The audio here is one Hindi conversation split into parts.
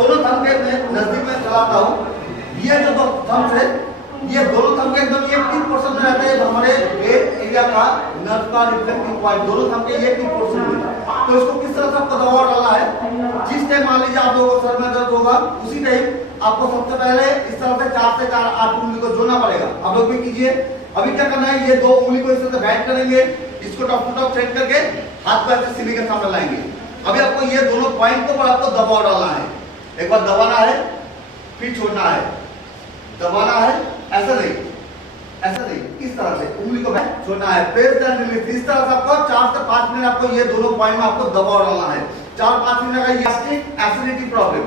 दोनों थंब के नजदीक में चलाता हूँ, ये जो दो थंब है ये दोनों थंब के एकदम ये टिप पोर्शन में रहता है हमारे ब्रेन एरिया का नर्व का रिफ्लेक्टिंग पॉइंट, दोनों थंब के ये टिप पोर्शन में। तो इसको किस तरह से आपको दबाव डालना है, जिस टाइम मान लीजिए आप लोगों को सर में दर्द होगा उसी टाइम आपको सबसे पहले इस तरह से 4 से 4 8 उंगली को जोड़ना पड़ेगा। आप लोग भी कीजिए। अभी क्या करना है, ये दो उंगली को इस तरह से बैठ करेंगे, इसको टॉप टू टॉप सेट करके हाथ को ऐसे सीने के सामने लाएंगे। अभी आपको ये दोनों पॉइंट को पर आपको दबाव डालना है। एक बार दबाना है फिर छोड़ना है, दबाना है, ऐसा नहीं इस तरह से उंगली को छोड़ना है, प्रेस एंड रिलीज। इस तरह से आपको 4 से 5 मिनट आपको ये दोनों पॉइंट में आपको दबाव डालना है। 4-5 मिनट का गैस्ट्रिक एसिडिटी प्रॉब्लम,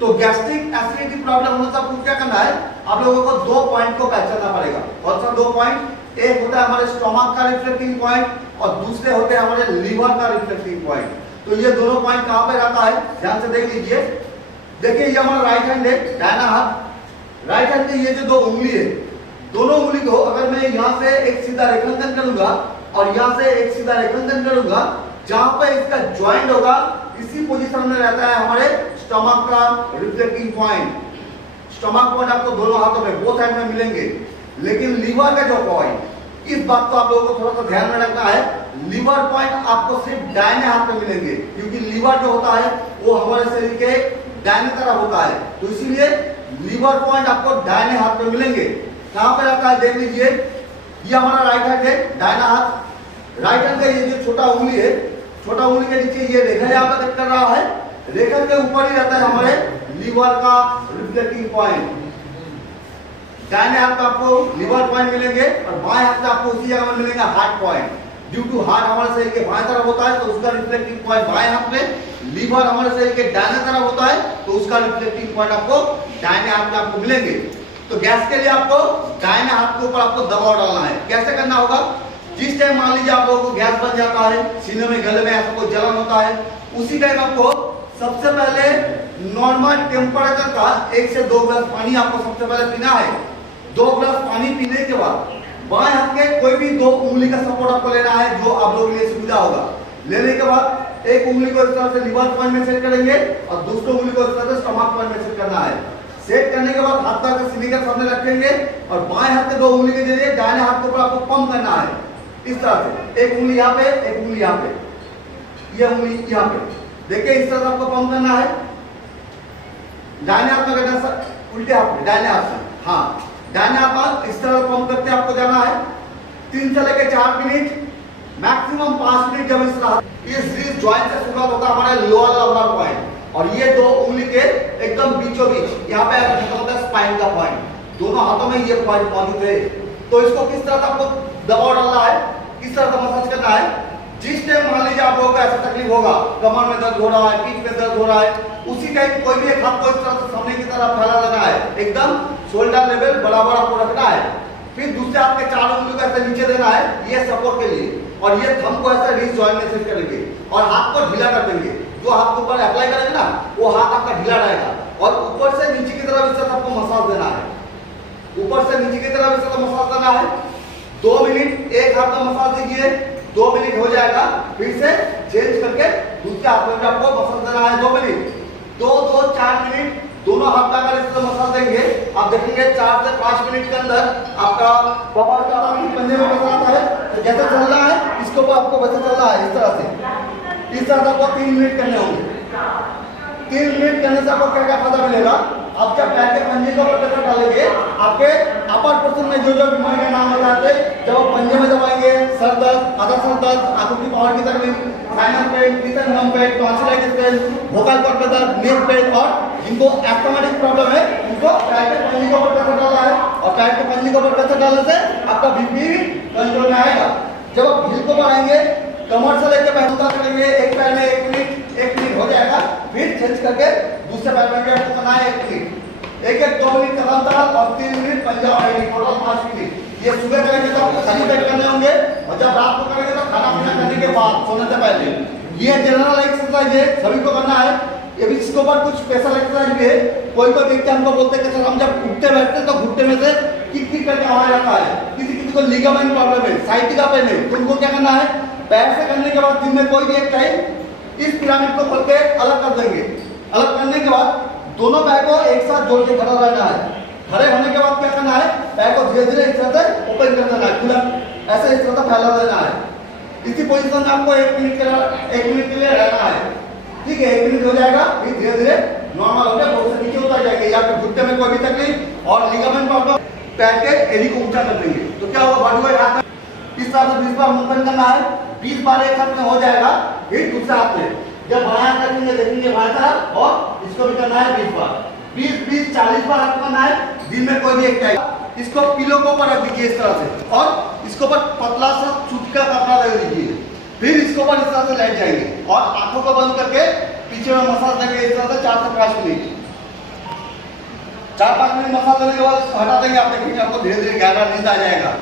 तो गैस्ट्रिक एसिडिटी प्रॉब्लम होने से आपको क्या करना है, आप लोगों को 2 पॉइंट को पहचानना पड़ेगा। कौन सा 2 पॉइंट, एक होता है हमारे स्टमक का रिफ्लेक्टिंग पॉइंट और दूसरे होते हैं हमारे लीवर का रिफ्लेक्टिंग पॉइंट। तो ये दोनों पॉइंट कहां पे रहता है, ध्यान से देख लीजिए। देखिए ये हमारा राइट हैंड है, दाहिना हाथ। राइट हैंड के ये जो 2 उंगली है, दोनों उंगली को अगर मैं यहां से एक सीधा रेखांकन करूंगा और यहां से एक सीधा रेखांकन करूंगा, जहां पे इसका ज्वाइंट होगा इसी पोजीशन में रहता है हमारे स्टमक का रिफ्लेक्टिंग पॉइंट। स्टमक पॉइंट आपको दोनों हाथों में बोथ हैंड में मिलेंगे, लेकिन लीवर का जो पॉइंट, इस बात को आप लोगों को थोड़ा सा ध्यान में रखना है, लीवर पॉइंट आपको सिर्फ दाहिने हाथ में मिलेंगे, क्योंकि लीवर जो होता है वो हमारे शरीर के दाहिने तरफ होता है। तो इसीलिए लीवर पॉइंट आपको दाहिने हाथ में मिलेंगे। कहां पे रहता है देख लीजिए, ये हमारा राइट हैंड है, दाहिना हाथ। राइट हैंड का ये जो छोटा उंगली है, छोटा उंगली के नीचे ये रेखा यहाँ पे कट कर रहा है, रेखा के ऊपर ही रहता है हमारे लीवर का रिफ्लेक्टिंग पॉइंट। दाहिने हाथ में आपको लीवर पॉइंट मिलेंगे और बाएं हाथ में आपको उसी जगह में मिलेगा heart point. Due to heart हमारे शरीर के बाएं तरफ होता है तो उसका रिफ्लेक्टिंग पॉइंट बाएं हाथ में, लीवर हमारे शरीर के दाहिने तरफ होता है तो उसका रिफ्लेक्टिंग पॉइंट आपको दाहिने हाथ में आपको मिलेंगे। तो गैस के लिए आपको दाहिने हाथ के ऊपर आपको दबाव डालना है। कैसे करना होगा, जिस टाइम मान लीजिए आप लोगों को गैस बन जाता है, सीने में गले में ऐसा कोई जलन होता है, उसी टाइम आपको सबसे पहले नॉर्मल टेम्परेचर का 1 से 2 गिलास पानी आपको सबसे पहले पीना है। 2 गिलास पानी पीने के बाद बाएं हाथ के कोई भी 2 उंगली का सपोर्ट आपको लेना है, जो आप लोगों के लिए सुविधा होगा। लेने के बाद एक उंगली को इस तरह से लीवर पॉइंट में सेट करेंगे और दूसरी उंगली को इस तरह से स्टमक पॉइंट में सेट करना है। सेट करने के बाद हाथ का सीने के सामने रखेंगे और बाएं हाथ के 2 उंगली के जरिए दाहिने हाथ के ऊपर आपको पंप करना है। इस तरह से एक उंगली यहाँ पे, एक उंगली यहाँ पे, ये उंगली यहाँ पे, देखिए इस तरह से आपको पंप करना है। दाहिने हाथ में करना सर, उल्टे हाथ में, दाहिने हाथ से, हाँ दाहिने हाथ में इस तरह पंप करते आपको जाना है। 3 से लेकर 4 मिनट, मैक्सिमम 5 मिनट। जब इस तरह इस ज्वाइंट से शुरुआत होगा हमारे लोअर लंबर पॉइंट और ये 2 उंगली के एकदम बीचों बीच यहाँ पे खत्म होता है स्पाइन का पॉइंट, दोनों हाथों में ये पॉइंट मौजूद है। तो इसको किस तरह से आपको दबाव डालना है, किस तरह से मसाज करना है, जिस टाइम मान लीजिए आप लोगों को ऐसा तकलीफ होगा, कमर में दर्द हो रहा है, पीठ में दर्द हो रहा है, उसी टाइम कोई भी एक हाथ को इस तरह से सामने की तरफ फैला देना है, एकदम शोल्डर लेवल बराबर आपको रखना है। फिर दूसरे हाथ के 4 उंगली को ऐसे नीचे देना है, ये सपोर्ट के लिए, और ये थंब को ऐसे रिस्ट जॉइंट में सेट करेंगे और हाथ को ढीला कर देंगे। जो हाथ के ऊपर अप्लाई करेंगे ना, वो हाथ आपका ढीला रहेगा और ऊपर से नीचे की तरफ इस तरह आपको मसाज देना है। ऊपर से नीचे की तरफ इस तरह मसाज देना है। 2 मिनट एक हाथ में मसाज दीजिए, 2 मिनट हो जाएगा, फिर से चेंज करके दूसरे हाथ में आपको मसाज देना है 2 मिनट। 2-4 मिनट दोनों हाथ का अगर इस तरह मसाज देंगे, आप देखेंगे 4 से 5 मिनट के अंदर आपका कमर का पंजे में मसाज आता है। तो जैसे चल रहा है इसको आपको वैसे चलना है, इस तरह से। इस तरह से आपको 3 मिनट करने होंगे। 3 मिनट करने से आपको क्या क्या फायदा मिलेगा, आप जब पैर के पंजे के ऊपर प्रेशर डालेंगे, आपके अपर पोर्शन में जो जो बीमारी का नाम होता है, जब आप पंजे में दबाएंगे, सर दर्द, आधा सर दर्द, आंखों की पावर की तकलीफ, साइनस पेन, टीथन नम pain, tonsillitis pain, vocal cord में दर्द, नेक पेन, और जिनको एस्थमेटिक प्रॉब्लम है उनको पैर के पंजे के ऊपर प्रेशर डालना है और पैर के पंजे के ऊपर प्रेशर डालने से आपका बीपी कंट्रोल में आएगा। जब आप हिल को बढ़ाएंगे, कमर से लेकर पैर तक करेंगे, एक पैर में 1 मिनट हो जाएगा, फिर चेंज करके दूसरे पैर में आपको करना है 1 मिनट। 1-2 मिनट लगातार और 3 मिनट पंजाब आएगी, टोटल 5 मिनट। ये सुबह करेंगे तो आपको खाली पेट करने होंगे और जब रात को करेंगे तो खाना पीना करने के बाद, सोने से पहले। ये जनरल एक्सरसाइज है, सभी को करना है। ये भी इसके ऊपर कुछ स्पेशल एक्सरसाइज भी है। कोई को देखते हमको बोलते हैं कि सर हम जब उठते बैठते तो घुटने में से किक करके आवाज आता है। किसी को लिगामेंट प्रॉब्लम है, साइटिका पेन है, तो उनको क्या करना है, पैर से करने के बाद दिन में कोई भी एक टाइम इस पिरामिड को खोल के अलग कर देंगे। अलग करने के बाद दोनों पैर को एक साथ जोड़ के खड़ा रहना है। खड़े होने के बाद क्या करना है, पैर को धीरे धीरे इस तरह से ओपन कर देना है, खुला ऐसे इस तरह से फैला देना है। इसी पोजीशन में आपको 1 मिनट के लिए रहना है। ठीक है, 1 मिनट हो जाएगा, फिर धीरे धीरे नॉर्मल हो गया, बहुत से नीचे उतर जाएंगे, या फिर घुटने में कोई भी तकलीफ और लिगामेंट प्रॉब्लम, पैर के एड़ी को ऊंचा कर देंगे। तो क्या होगा, बॉडी को हाथ में इस तरह से 20 बार मूवमेंट करना है। 20 बार एक हाथ में हो जाएगा, फिर दूसरे हाथ में जब बायां हाथ रखेंगे देखेंगे बाएं तरफ, और इसको भी करना है 20 बार, 20-40 बार हाथ करना है। दिन में कोई भी एक टाइम इसको पिलो के ऊपर रख दीजिए इस तरह से, और इसके ऊपर पतला सा सूती का कपड़ा दे दीजिए। फिर इसके ऊपर इस तरह से लेट जाएंगे और आंखों को बंद करके पीछे में मसाज देंगे इस तरह से 4 से 5 मिनट। 4-5 मिनट मसाज देने के बाद हटा देंगे, आप देखेंगे आपको धीरे धीरे गहरा नींद आ जाएगा।